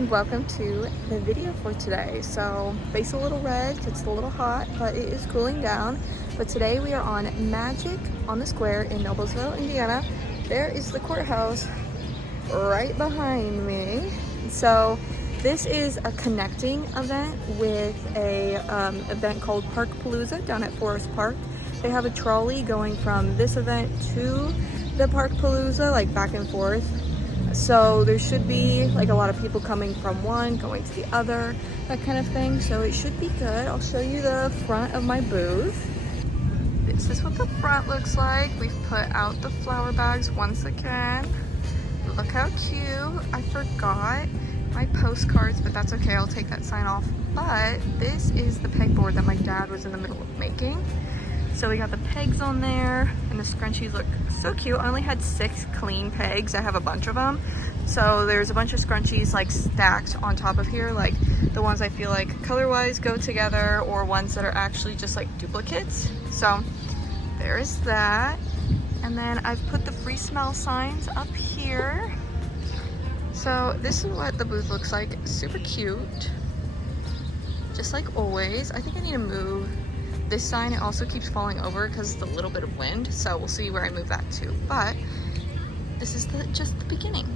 and welcome to the video for today. So face a little red, it's a little hot, but it is cooling down. But today we are on Magic on the Square in Noblesville, Indiana. There is the courthouse right behind me. So this is a connecting event with a event called Park Palooza down at Forest Park. They have a trolley going from this event to the Park Palooza, like back and forth. So there should be like a lot of people coming from one, going to the other, that kind of thing. So it should be good. I'll show you the front of my booth. This is what the front looks like. We've put out the flower bags once again. Look how cute. I forgot my postcards, but that's okay. I'll take that sign off. But this is the pegboard that my dad was in the middle of making. So we got the pegs on there, and the scrunchies look so cute. I only had 6 clean pegs. I have a bunch of them. So there's a bunch of scrunchies like stacked on top of here, like the ones I feel like color-wise go together, or ones that are actually just like duplicates. So there is that. And then I've put the free smell signs up here. So this is what the booth looks like. Super cute. Just like always. I think I need to move this sign. It also keeps falling over because of the little bit of wind, so we'll see where I move that to. But this is just the beginning.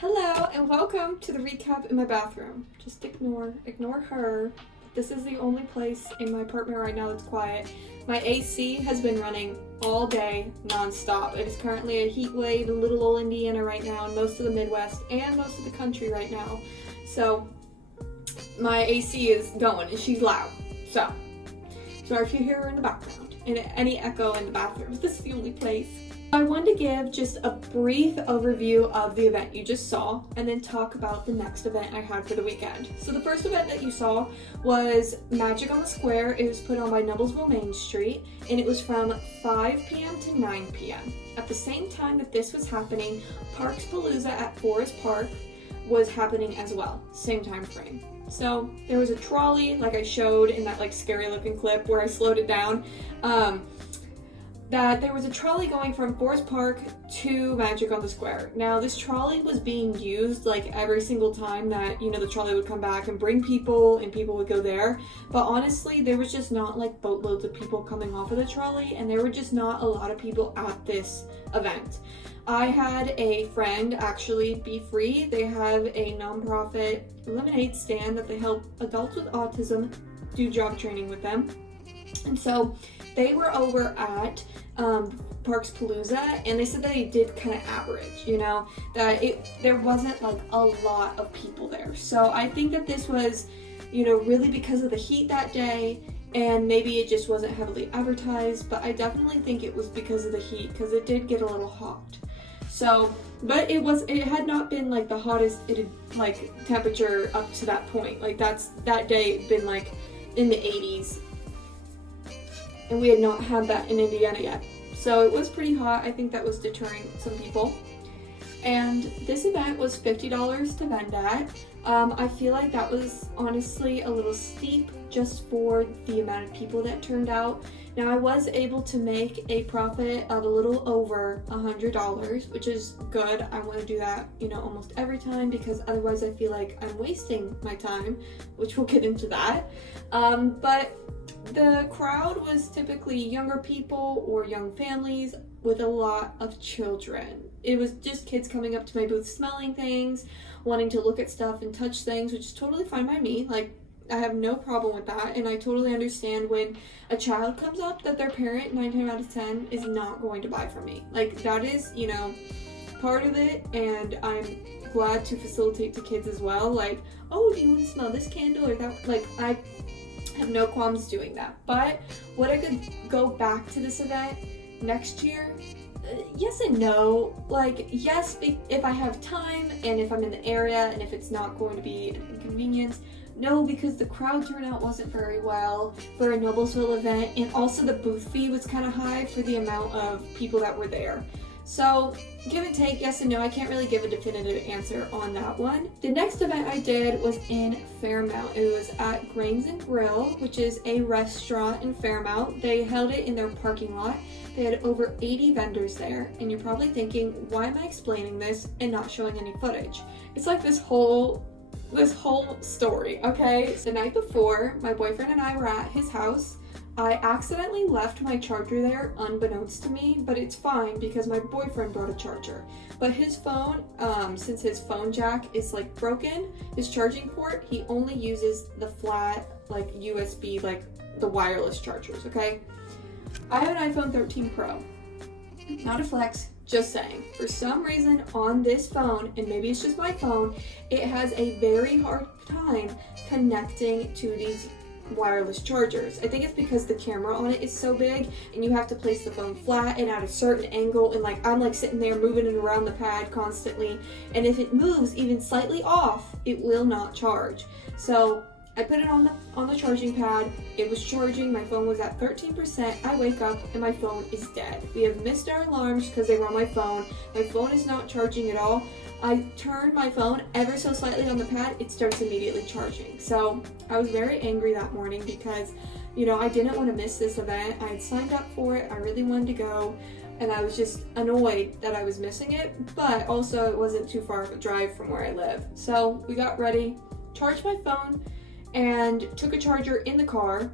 Hello and welcome to the recap in my bathroom. Just ignore her. This is the only place in my apartment right now that's quiet. My AC has been running all day non-stop. It is currently a heat wave in little old Indiana right now, and most of the Midwest and most of the country right now. So my AC is going and she's loud. So sorry if you hear her in the background and any echo in the bathroom. This is the only place. I wanted to give just a brief overview of the event you just saw and then talk about the next event I had for the weekend. So the first event that you saw was Magic on the Square. It was put on by Noblesville Main Street, and it was from 5 p.m. to 9 p.m. At the same time that this was happening, Parks Palooza at Forest Park was happening as well, same time frame. So there was a trolley, like I showed in that like scary looking clip where I slowed it down. That there was a trolley going from Forest Park to Magic on the Square. Now this trolley was being used like every single time that, you know, the trolley would come back and bring people and people would go there. But honestly, there was just not like boatloads of people coming off of the trolley, and there were just not a lot of people at this event. I had a friend actually be free. They have a nonprofit lemonade stand that they help adults with autism do job training with them. And so they were over at Parks Palooza, and they said that they did kind of average, you know, that there wasn't like a lot of people there. So I think that this was, you know, really because of the heat that day, and maybe it just wasn't heavily advertised, but I definitely think it was because of the heat, because it did get a little hot. So, but it had not been like the hottest like temperature up to that point. Like that day had been like in the 80s. And we had not had that in Indiana yet. So it was pretty hot. I think that was deterring some people. And this event was $50 to vend at. I feel like that was honestly a little steep just for the amount of people that turned out. Now I was able to make a profit of a little over $100, which is good. I want to do that, you know, almost every time, because otherwise I feel like I'm wasting my time, which we'll get into that. But the crowd was typically younger people or young families with a lot of children. It was just kids coming up to my booth smelling things, wanting to look at stuff and touch things, which is totally fine by me. Like, I have no problem with that, and I totally understand when a child comes up that their parent 9 times out of 10 is not going to buy from me. Like, that is, you know, part of it, and I'm glad to facilitate to kids as well. Like, oh, do you want to smell this candle or that? Like, I have no qualms doing that. But would I could go back to this event next year? Yes and no. Like, yes, if I have time and if I'm in the area and if it's not going to be an inconvenience. No, because the crowd turnout wasn't very well for a Noblesville event, and also the booth fee was kind of high for the amount of people that were there. So, give and take, yes and no. I can't really give a definitive answer on that one. The next event I did was in Fairmount. It was at Grains and Grill, which is a restaurant in Fairmount. They held it in their parking lot. They had over 80 vendors there, and you're probably thinking, why am I explaining this and not showing any footage? It's like this whole story, okay? The night before, my boyfriend and I were at his house. I accidentally left my charger there unbeknownst to me, but it's fine because my boyfriend brought a charger. But his phone, since his phone jack is like broken, his charging port, he only uses the flat, like USB, like the wireless chargers, okay? I have an iPhone 13 Pro. Not a flex, just saying. For some reason on this phone, and maybe it's just my phone, it has a very hard time connecting to these wireless chargers. I think it's because the camera on it is so big and you have to place the phone flat and at a certain angle, and like I'm like sitting there moving it around the pad constantly, and if it moves even slightly off, it will not charge. So I put it on the charging pad. It was charging. My phone was at 13%. I wake up and my phone is dead. We have missed our alarms because they were on my phone. My phone is not charging at all. I turned my phone ever so slightly on the pad. It starts immediately charging. So I was very angry that morning because, you know, I didn't want to miss this event. I had signed up for it. I really wanted to go. And I was just annoyed that I was missing it. But also it wasn't too far of a drive from where I live. So we got ready, charged my phone, and took a charger in the car,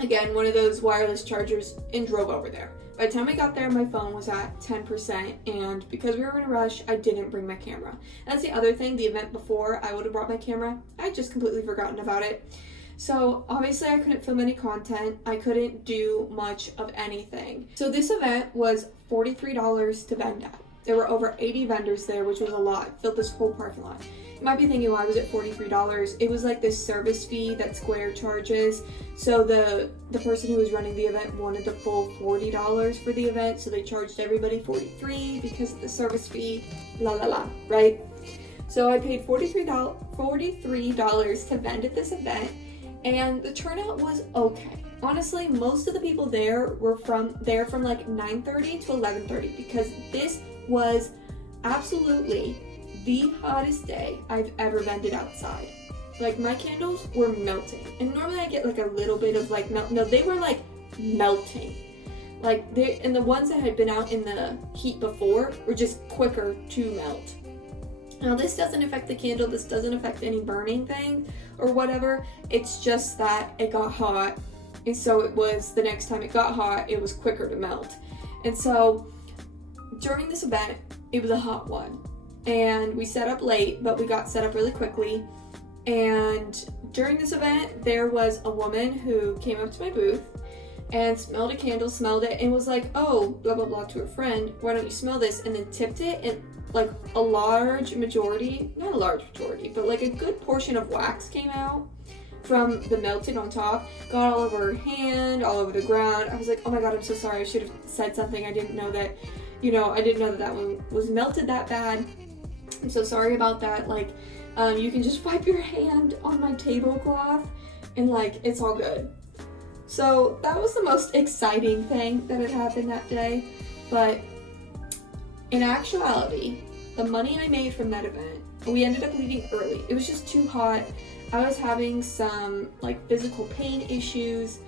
again, one of those wireless chargers, and drove over there. By the time I got there, my phone was at 10%, and because we were in a rush, I didn't bring my camera. That's the other thing. The event before, I would have brought my camera. I just completely forgotten about it. So obviously I couldn't film any content. I couldn't do much of anything. So this event was $43 to vend at. There were over 80 vendors there, which was a lot. It filled this whole parking lot. You might be thinking, why was it $43? It was like this service fee that Square charges. So the person who was running the event wanted the full $40 for the event, so they charged everybody $43 because of the service fee, right? So I paid $43 to vend at this event, and the turnout was okay. Honestly, most of the people there were from like 9:30 to 11:30 because this was absolutely the hottest day I've ever vended outside. Like, my candles were melting, and normally I get like a little bit of like melt. No, they were like melting. Like, and the ones that had been out in the heat before were just quicker to melt. Now, this doesn't affect the candle. This doesn't affect any burning thing or whatever. It's just that it got hot, and so it was, the next time it got hot, it was quicker to melt. And so during this event, it was a hot one. And we set up late, but we got set up really quickly. And during this event, there was a woman who came up to my booth and smelled a candle, smelled it, and was like, oh, blah, blah, blah, to her friend, why don't you smell this? And then tipped it, and like a large majority, not a large majority, but like a good portion of wax came out from the melted on top, got all over her hand, all over the ground. I was like, oh my God, I'm so sorry. I should have said something. I didn't know that, I didn't know that that one was melted that bad. I'm so sorry about that. Like, you can just wipe your hand on my tablecloth and like, it's all good. So that was the most exciting thing that had happened that day. But in actuality, the money I made from that event, we ended up leaving early. It was just too hot. I was having some like physical pain issues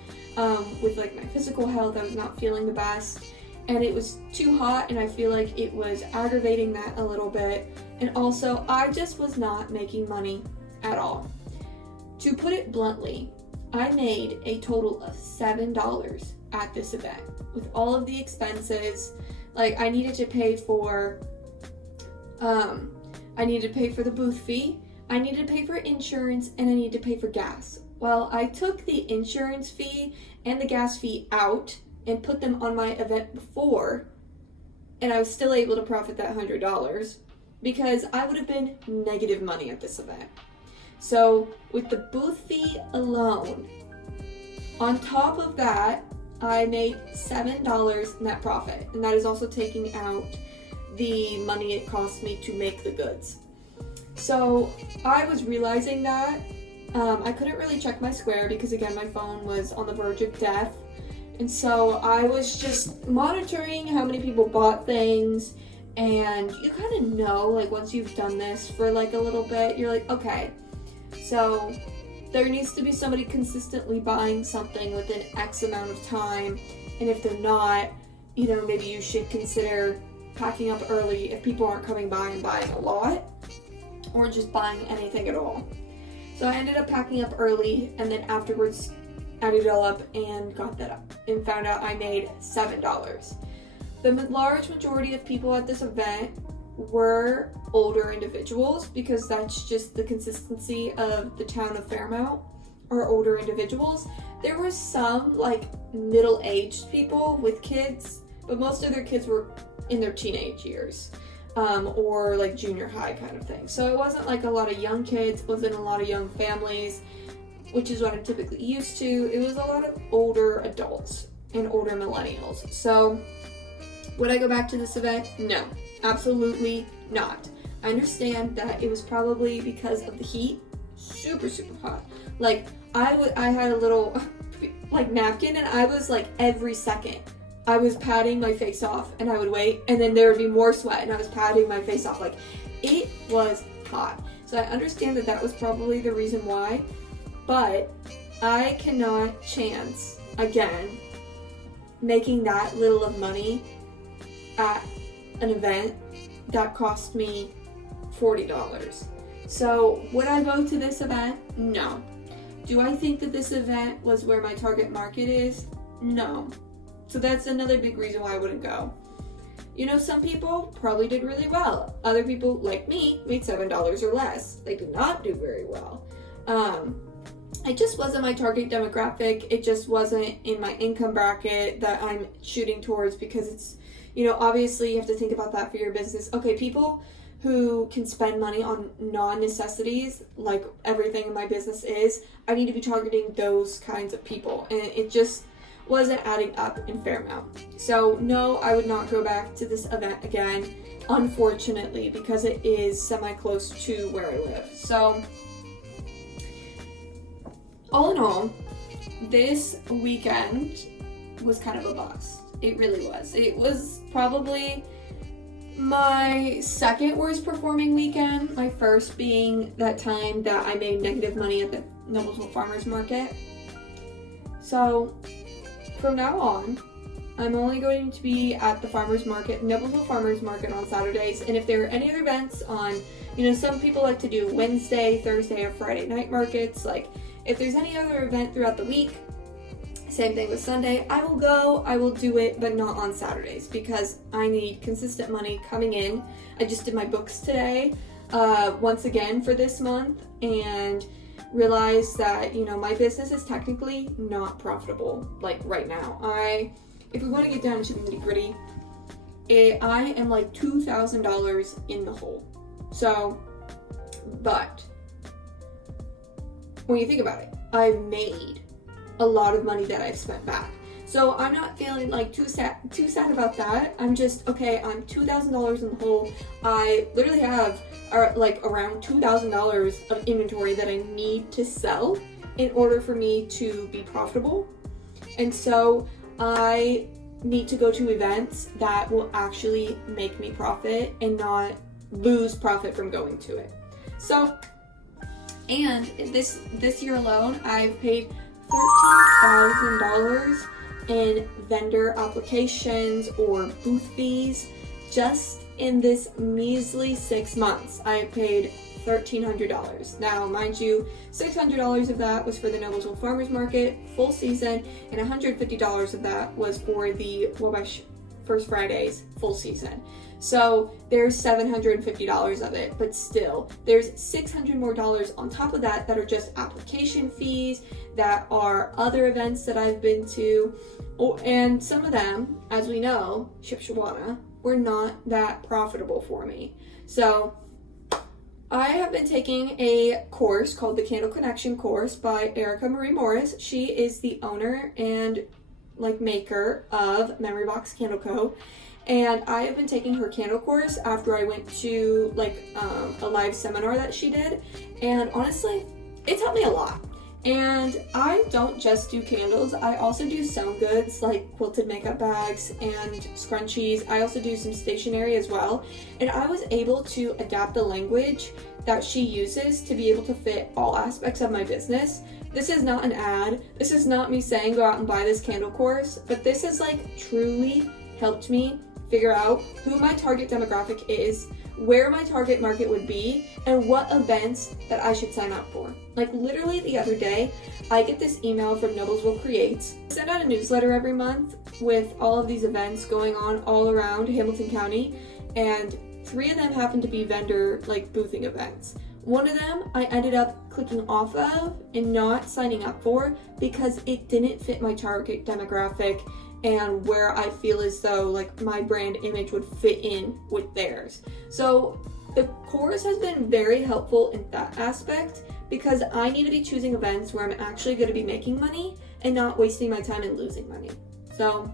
with like my physical health. I was not feeling the best, and it was too hot, and I feel like it was aggravating that a little bit. And also, I just was not making money at all. To put it bluntly, I made a total of $7 at this event with all of the expenses. Like, I needed to pay for the booth fee, I needed to pay for insurance, and I needed to pay for gas. Well, I took the insurance fee and the gas fee out and put them on my event before, and I was still able to profit that $100 because I would have been negative money at this event. So with the booth fee alone, on top of that, I made $7 net profit, and that is also taking out the money it cost me to make the goods. So I was realizing that I couldn't really check my Square because, again, my phone was on the verge of death. And so I was just monitoring how many people bought things, and you kind of know, like, once you've done this for like a little bit, you're like, okay, so there needs to be somebody consistently buying something within X amount of time, and if they're not, you know, maybe you should consider packing up early if people aren't coming by and buying a lot, or just buying anything at all. So I ended up packing up early, and then afterwards added it all up and got that up and found out I made $7. The large majority of people at this event were older individuals because that's just the consistency of the town of Fairmount, or older individuals. There were some like middle-aged people with kids, but most of their kids were in their teenage years, or like junior high kind of thing. So it wasn't like a lot of young kids, wasn't a lot of young families, which is what I'm typically used to. It was a lot of older adults and older millennials. So would I go back to this event? No, absolutely not. I understand that it was probably because of the heat, super hot. Like I had a little like napkin, and I was like every second I was patting my face off, and I would wait, and then there would be more sweat, and I was patting my face off. Like, it was hot. So I understand that was probably the reason why, but I cannot chance, again, making that little of money at an event that cost me $40. So would I go to this event? No. Do I think that this event was where my target market is? No. So that's another big reason why I wouldn't go. You know, some people probably did really well. Other people, like me, made $7 or less. They did not do very well. It just wasn't my target demographic. It just wasn't in my income bracket that I'm shooting towards, because it's, you know, obviously you have to think about that for your business. Okay, people who can spend money on non-necessities, like everything in my business is, I need to be targeting those kinds of people. And it just wasn't adding up in Fairmount. So no, I would not go back to this event again, unfortunately, because it is semi-close to where I live. So all in all, this weekend was kind of a bust. It really was. It was probably my second worst performing weekend, my first being that time that I made negative money at the Noblesville Farmers Market. So from now on, I'm only going to be at the farmers market, Noblesville Farmers Market, on Saturdays. And if there are any other events on, you know, some people like to do Wednesday, Thursday, or Friday night markets. Like, if there's any other event throughout the week, same thing with Sunday, I will go, I will do it, but not on Saturdays, because I need consistent money coming in. I just did my books today, once again for this month, and realized that, you know, my business is technically not profitable, like right now. If we want to get down to the nitty gritty, I am like $2,000 in the hole. So, but when you think about it, I've made a lot of money that I've spent back. So I'm not feeling like too sad about that. I'm just, okay, I'm $2,000 in the hole. I literally have like around $2,000 of inventory that I need to sell in order for me to be profitable. And so I need to go to events that will actually make me profit and not lose profit from going to it. So, and this year alone, I've paid $13,000 in vendor applications or booth fees. Just in this measly 6 months, I have paid $1,300. Now, mind you, $600 of that was for the Noblesville Farmers Market full season, and $150 of that was for the Wabash First Fridays full season. So there's $750 of it, but still, there's $600 more on top of that that are just application fees, that are other events that I've been to, and some of them, as we know, Shipshawana, were not that profitable for me. So I have been taking a course called the Candle Connection course by Erica Marie Morris. She is the owner and maker of Memory Box Candle Co. And I have been taking her candle course after I went to a live seminar that she did. And honestly, it's helped me a lot. And I don't just do candles, I also do sewn goods like quilted makeup bags and scrunchies. I also do some stationery as well. And I was able to adapt the language that she uses to be able to fit all aspects of my business. This is not an ad. This is not me saying go out and buy this candle course, but this has truly helped me figure out who my target demographic is, where my target market would be, and what events that I should sign up for. Literally the other day, I get this email from Noblesville Creates. I send out a newsletter every month with all of these events going on all around Hamilton County, and 3 of them happen to be vendor boothing events. One of them I ended up clicking off of and not signing up for because it didn't fit my target demographic and where I feel as though my brand image would fit in with theirs. So the course has been very helpful in that aspect because I need to be choosing events where I'm actually going to be making money and not wasting my time and losing money. So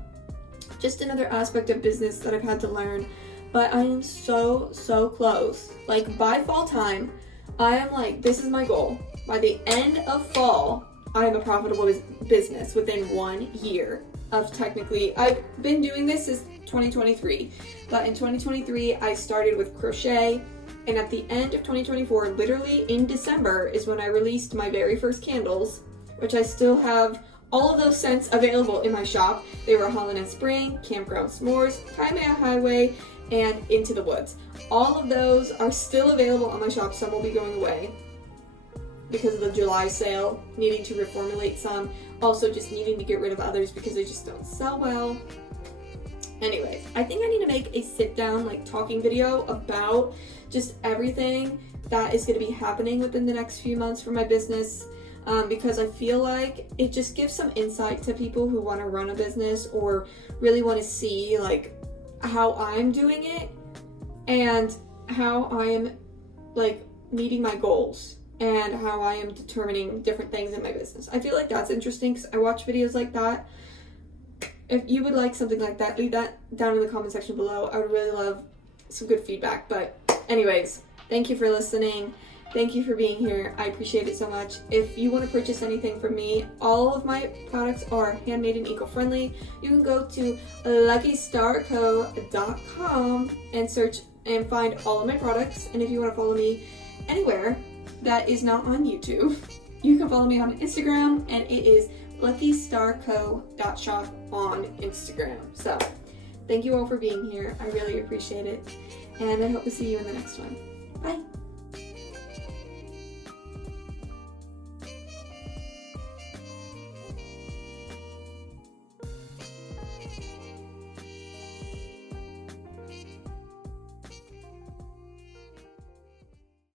just another aspect of business that I've had to learn, but I am so close. By fall time, I am this is my goal. By the end of fall, I am a profitable business within 1 year of technically, I've been doing this since 2023, but in 2023, I started with crochet, and at the end of 2024, literally in December, is when I released my very first candles, which I still have all of those scents available in my shop. They were Holland and Spring, Campground S'mores, Kaimea Highway, and Into the Woods. All of those are still available on my shop. Some will be going away because of the July sale, needing to reformulate some, also just needing to get rid of others because they just don't sell well. Anyways, I think I need to make a sit-down talking video about just everything that is going to be happening within the next few months for my business, because I feel like it just gives some insight to people who want to run a business or really want to see how I'm doing it and how I am meeting my goals and how I am determining different things in my business. I feel like that's interesting because I watch videos like that. If you would like something like that, leave that down in the comment section below. I would really love some good feedback. But anyways, thank you for listening. Thank you for being here. I appreciate it so much. If you want to purchase anything from me, all of my products are handmade and eco-friendly. You can go to luckystarco.shop and search and find all of my products. And if you want to follow me anywhere that is not on YouTube, you can follow me on Instagram, and it is luckystarco.shop on Instagram. So thank you all for being here. I really appreciate it, and I hope to see you in the next one. Bye.